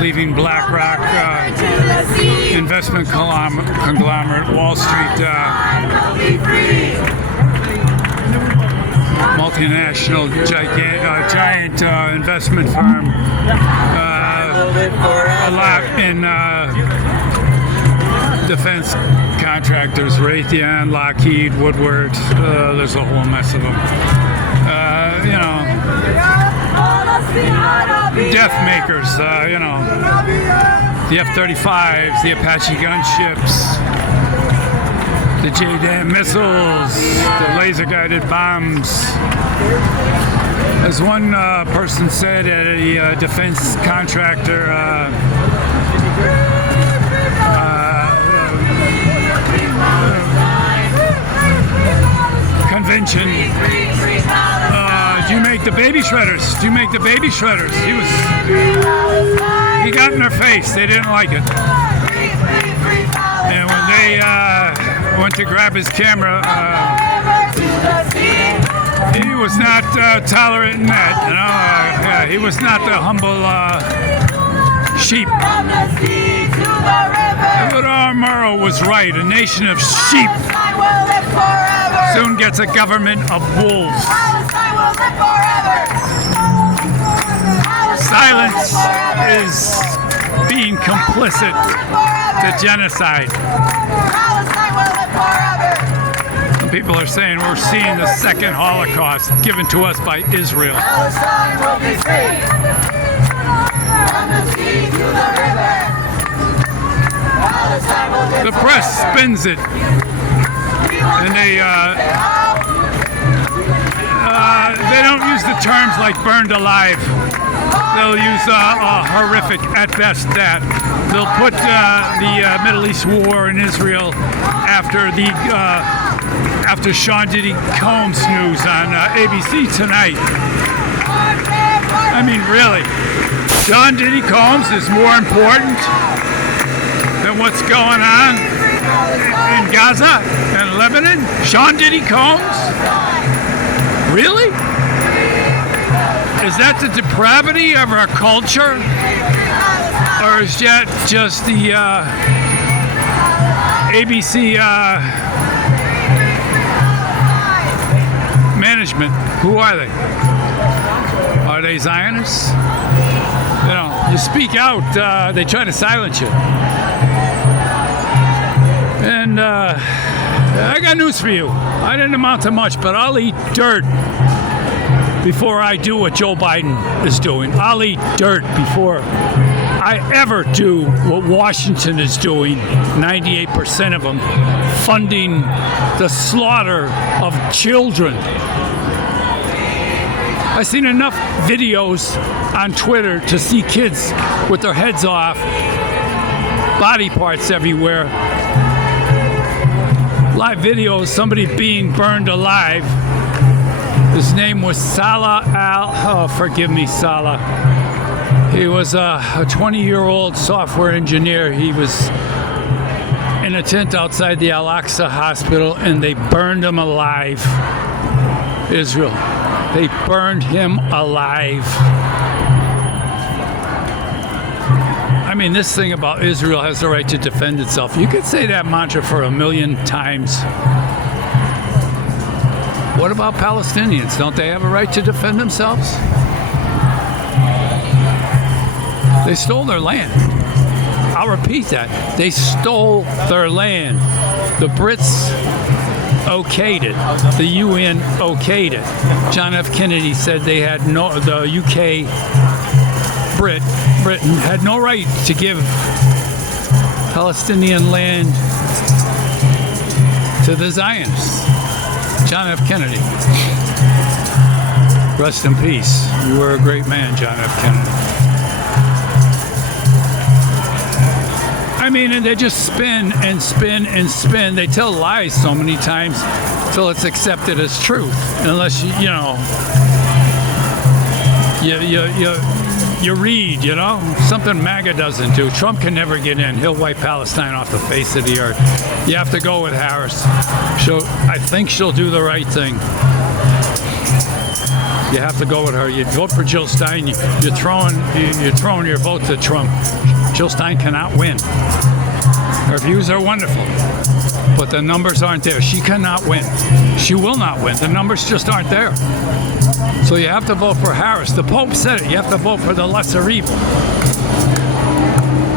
leaving BlackRock investment conglomerate, Wall Street multinational giant investment firm, a lot in defense contractors, Raytheon, Lockheed, Woodward. There's a whole mess of them. Death makers, the F-35s, the Apache gunships, the JDAM missiles, the laser-guided bombs. As one person said at a defense contractor convention, do you make the baby shredders? Do you make the baby shredders? He got in their face. They didn't like it. And when they went to grab his camera, he was not tolerant in that. He was not the humble sheep. Edward Murrow was right. A nation of sheep soon gets a government of wolves. Silence is being complicit to genocide. Some people are saying we're seeing the second Holocaust given to us by Israel. Palestine will be free. From the sea to the river. Palestine will be The press spins it, and they don't use the terms like burned alive. They'll use horrific at best that. They'll put the Middle East war in Israel after Sean Diddy Combs news on ABC tonight. I mean, really, Sean Diddy Combs is more important than what's going on in Gaza and Lebanon? Sean Diddy Combs? Really? Is that the depravity of our culture? Or is that just the ABC management? Who are they? Are they Zionists? You speak out, they try to silence you. And I got news for you. I didn't amount to much, but I'll eat dirt before I do what Joe Biden is doing. I'll eat dirt before I ever do what Washington is doing, 98% of them, funding the slaughter of children. I've seen enough videos on Twitter to see kids with their heads off, body parts everywhere. Live videos, somebody being burned alive. His name was Salah forgive me, Salah. He was a 20-year-old software engineer. He was in a tent outside the Al-Aqsa hospital, and they burned him alive. Israel. They burned him alive. I mean, this thing about Israel has the right to defend itself. You could say that mantra for a million times. What about Palestinians? Don't they have a right to defend themselves? They stole their land. I'll repeat that. They stole their land. The Brits okayed it. The UN okayed it. John F. Kennedy said the UK, Britain had no right to give Palestinian land to the Zionists. John F. Kennedy. Rest in peace. You were a great man, John F. Kennedy. I mean, and they just spin and spin and spin. They tell lies so many times till it's accepted as truth. Unless you read, something MAGA doesn't do. Trump can never get in. He'll wipe Palestine off the face of the earth. You have to go with Harris. I think she'll do the right thing. You have to go with her. You vote for Jill Stein, you're throwing your vote to Trump. Jill Stein cannot win. Her views are wonderful, but the numbers aren't there. She cannot win. She will not win. The numbers just aren't there. So you have to vote for Harris. The Pope said it. You have to vote for the lesser evil.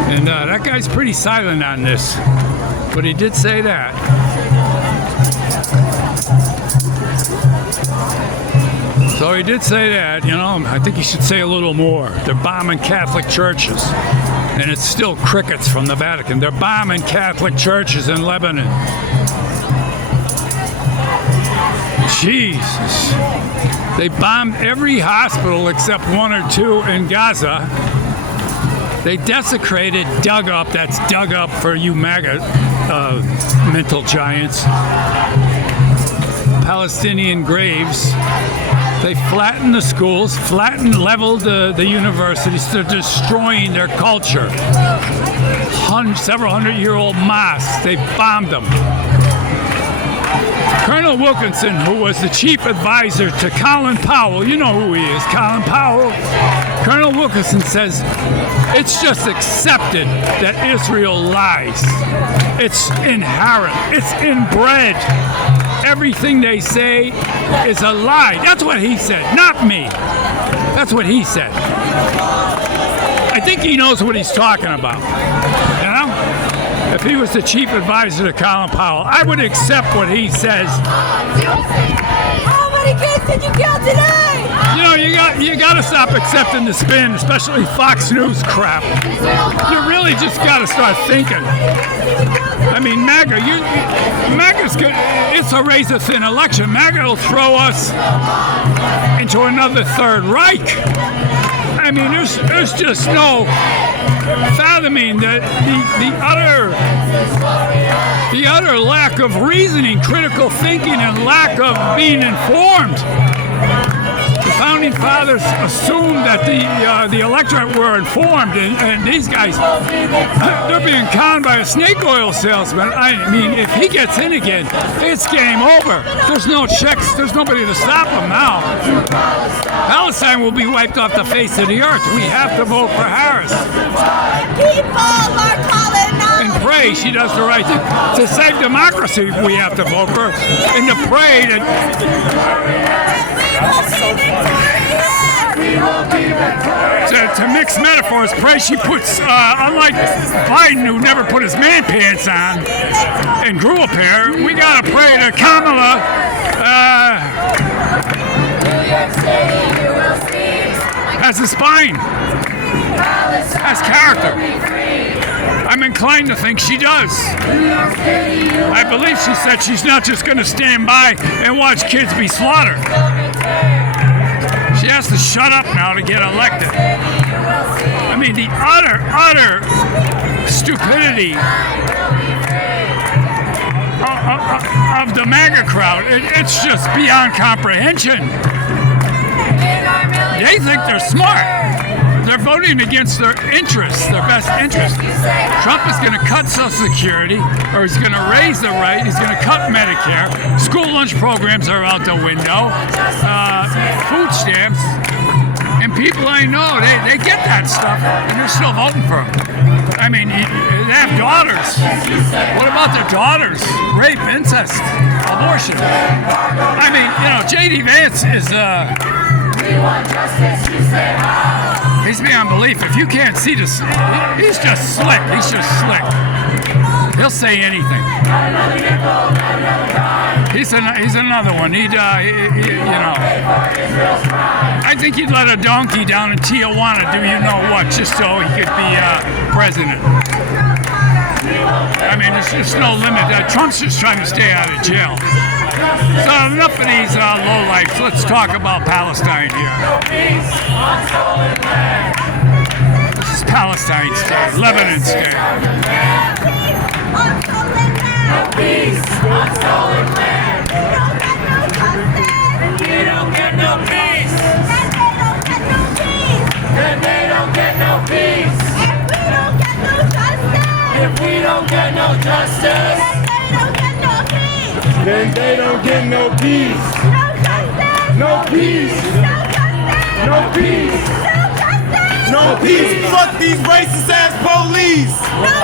And that guy's pretty silent on this, but he did say that. So he did say that, you know. I think he should say a little more. They're bombing Catholic churches, and it's still crickets from the Vatican. They're bombing Catholic churches in Lebanon. Jesus. They bombed every hospital except one or two in Gaza. They desecrated, dug up, that's dug up for you MAGA mental giants, Palestinian graves. They flattened the schools, leveled the universities. They're destroying their culture. Several hundred-year-old mosques, they bombed them. Colonel Wilkinson, who was the chief advisor to Colin Powell, you know who he is, Colin Powell. Colonel Wilkinson says it's just accepted that Israel lies. It's inherent. It's inbred. Everything they say is a lie. That's what he said, not me. That's what he said. I think he knows what he's talking about. You know? If he was the chief advisor to Colin Powell, I would accept what he says. How many kids did you kill today? You know, you got to stop accepting the spin, especially Fox News crap. You really just got to start thinking. I mean, MAGA's good. It's a razor-thin election. MAGA will throw us into another Third Reich. I mean, there's just no fathoming that the utter lack of reasoning, critical thinking, and lack of being informed. The founding fathers assumed that the electorate were informed, and these guys, they're being conned by a snake oil salesman. I mean, if he gets in again, it's game over. There's no checks. There's nobody to stop him now. Palestine will be wiped off the face of the earth. We have to vote for Harris. People are calling out. And pray she does the right thing. To save democracy, we have to vote for her. And to pray that... To mix metaphors, pray she puts, unlike Biden, who never put his man pants on and grew a pair, we gotta pray to Kamala has a spine, has character. I'm inclined to think she does. I believe she said she's not just going to stand by and watch kids be slaughtered. She has to shut up now to get elected. I mean, the utter stupidity of the MAGA crowd, it's just beyond comprehension. They think they're smart. They're voting against their interests, their best interests. Trump is going to cut Social Security, or he's going to raise the rate. He's going to cut Medicare. School lunch programs are out the window. Food stamps. And people I know, they get that stuff, and they're still voting for them. I mean, they have daughters. What about their daughters? Rape, incest, abortion. I mean, you know, J.D. Vance is... he's beyond belief. If you can't see this, he's just slick. He's just slick. He'll say anything. He's another one. You know. I think he'd let a donkey down in Tijuana do you know what, just so he could be president. I mean, there's just no limit. Trump's just trying to stay out of jail. So enough of these lowlifes. Let's talk about Palestine here. This is Palestine's day, Lebanon's day. No peace on stolen land. We don't get no peace. Then they don't get no peace. If we don't get no justice, then they don't get no peace. No peace. peace. No justice. No peace. Fuck these racist ass police. No